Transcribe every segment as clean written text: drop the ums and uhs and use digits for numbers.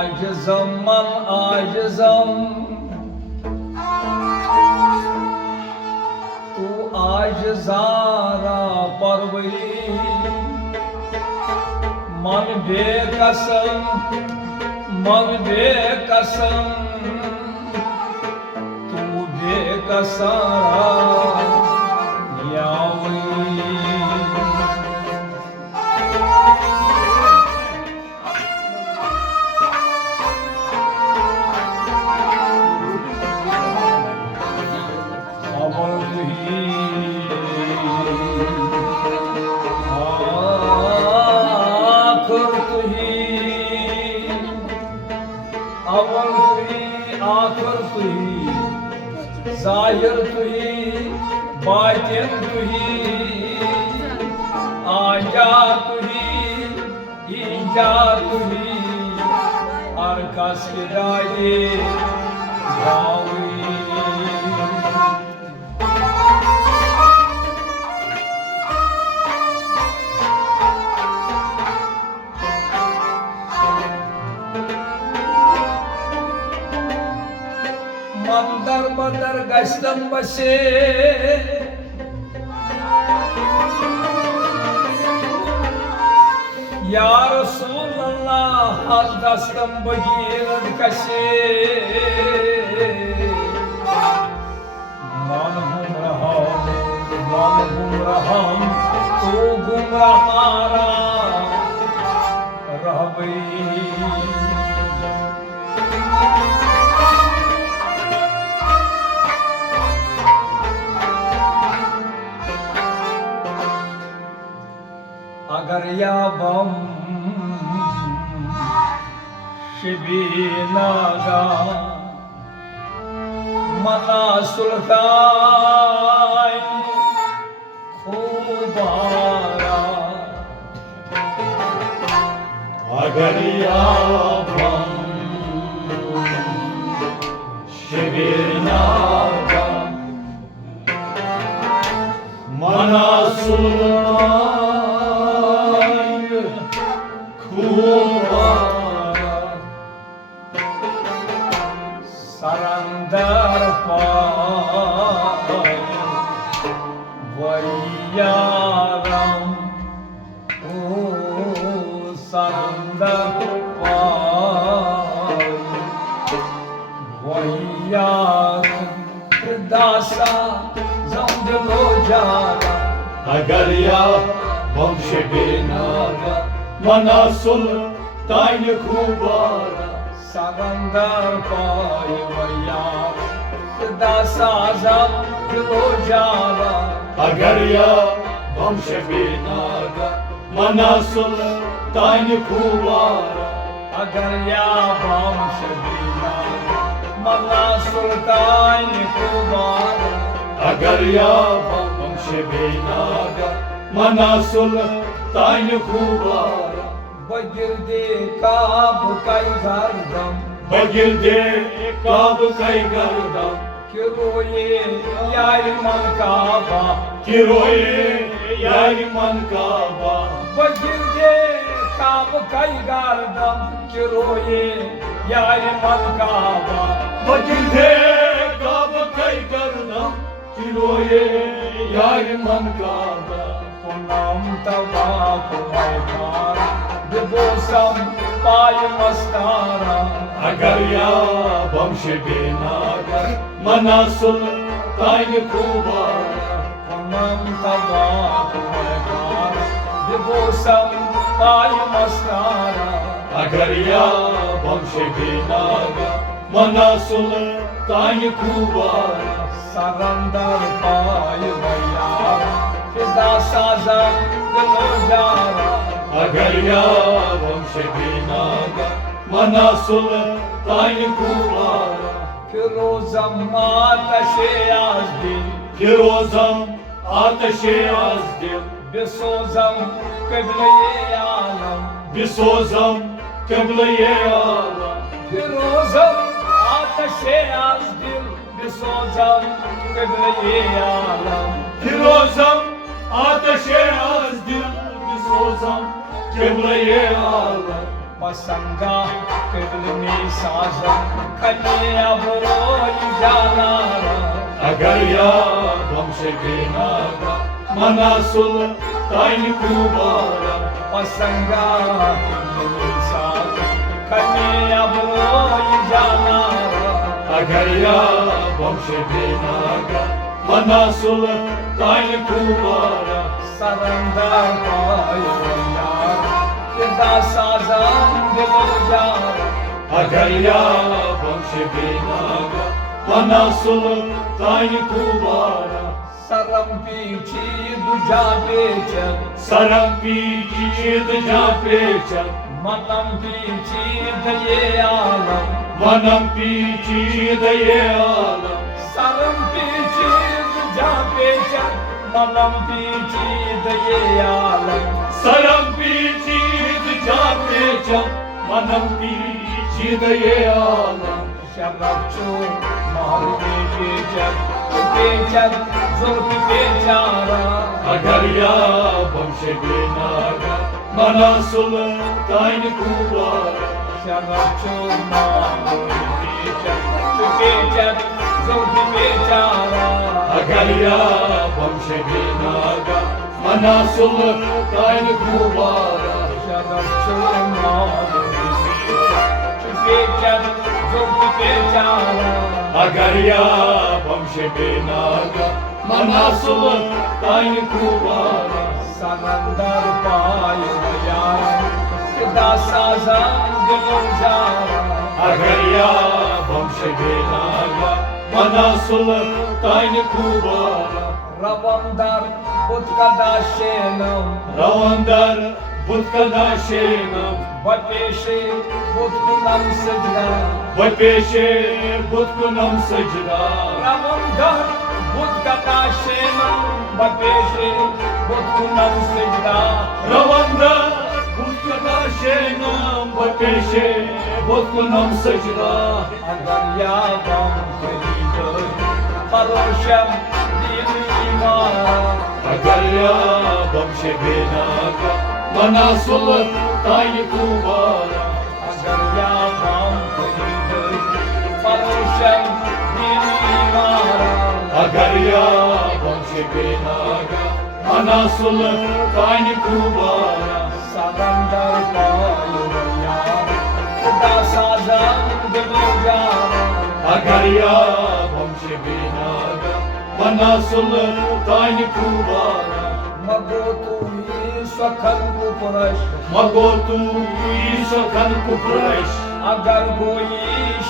Acizim man acizim, tu acizara parvai, man bekasam tu bekasara yavai. आखिर तुही, ज़ाहिर तुही, बातिन तुही, आजा तुही, ईजा तुही, हर कस के दाए Xavi. Mandar mandar gastam base, Ya Resulallah hastastam bagirad kase. Man gumraham, tu gumrahara rahbai. Agar yabam shibinaga mana sultan khubara. Agar yabam shibinaga mana sultan Sarandar pay vayaram, sarandar pay vayaram, dasa zamdilo jara. Agar ya vamshe binaga mana sultan khubara. Sarandar pay vayaram, dasa zamdilo jara. Agar ya vamshe binaga mana sultan khubara. Agar ya vamshe binaga mana sultan khubara. Agar ya vamshe binaga mana sultan khubara. Bagirde kab kay gardam, Bagirde kab kay gardam, kiroye yari man kaba. kiroye yari man kaba. Bagirde kab kay gardam, kiroye yari man kaba. Bagirde kab kay gardam, kiroye yari man kaba. Punam tava kumay kara, dibosam pay mastara. Agar ya vamshe binaga mana sultan khubara. Punam tava kumay kara, dibosam pay mastara. Agar ya vamshe binaga mana sultan khubara. Sarandar pay vayaram, fida sazam dilo jara. Agar ya vamshe binaga mana sultan khubara. Firozam ateşe yazdil, Firozam ateşe azdil, besozam kıble-i alem. bisozam kıble-i alem. Firozam ateşe yazdil, besozam kıble-i alem. Firozam ateşe azdil, bisozam kıble-i alem. पसंगा किबलनी साजन खली अबरोई जानारा अगर या वंशे बिनागा मना सुल्तान कुबारा पसंगा किबलनी साजन खली अबरोई जानारा अगर या वंशे बिनागा मना सुल्तान कुबारा सरंदर पायो यार किदा साजन दिल जारा अगर या वंशे बिनागा मना सुल्तान कुबारा सरम पीछी दुजा बेचन सरम पीछीद जा पेचन मनम पीछी दये आलम मनम पीछीद ये आलम सरम पीछी दुजा बेचन मनम पीछी दये आलम सरम पीछीद जा पेचन मनम पीछीद ये आलम शरफ चो माल बेचन जुल्फ बेचारा अगर या वंशे बिनागा मना सुल्तान कुबारा शरफ चो माल बेचन जुल्फ बेचारा अगर या वंशे बिनागा मना सुल्तान कुबारा शरफ चो माल बेचन जुल्फ बेचारा अगर या वंशे बिनागा मना सुल्तान कुबारा समंदर पायो यार किदा साजन दिल जारा अगर या वंशे बिनागा मना सुल्तान कुबारा रवंदर बुतकदा शेनम रवंदर बुतकदा शेनम बपेशे बुतकुनम सजदा वपेशे बुतकुनम सजदा रवंदर बुतकदा शेनम बपेशे बुतकुनम सजदा रवंदर बुतकदा शेनम वपेशे बुतकुनम सजदा अगर यादम करीब फरोशम दीन ईमान अगर या वंशे बिनागा मना सुल्तान कुबारा अगर यादम करीब फरोशम दीन ईमान अगर या वंशे बिनागा मना सुल्तान कुबारा समंदर पायो यार खुदा साजन दिल जारा अगर या वंशे बिनागा मना सुल्तान कुबारा मगो तू स्वखन कुपरश मगो तू सखन कुप्रश अगर कोई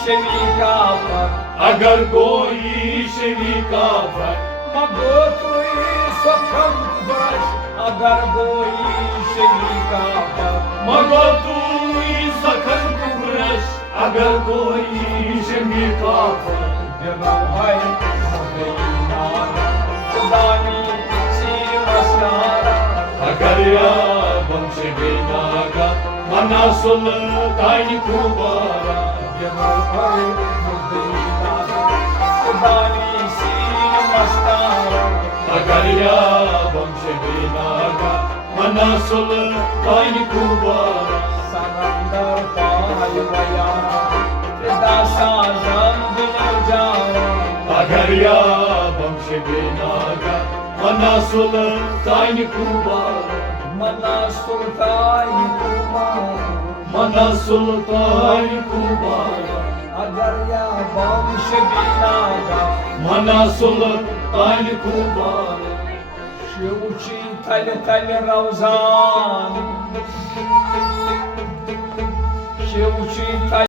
शवी का पर अगर कोई शवी का भर मगो तू स्वखन कुपरश अगर कोई शवी का पर मगो तू सखन कुप्रश अगर कोई शवी का भर दिलो है मदीना खुदानी सीर मसारा अगर या वंशे बिनागा मना सुल्तान कुबारा दिलो है मदीना खुदानी सीर मसारा अगर या वंशे बिनागा मना सुल्तान कुबारा समंदर पायो यार किदा साजन दिल जारा अगर या वंशे बिनागा मना सुल्तान कुबारा मना सुल्तान कुमार मना सुल्तान कुबारा अगर या वंश बिनागा मना सुल्तान कुबारा शिवची थल थल रवजान शिवची थल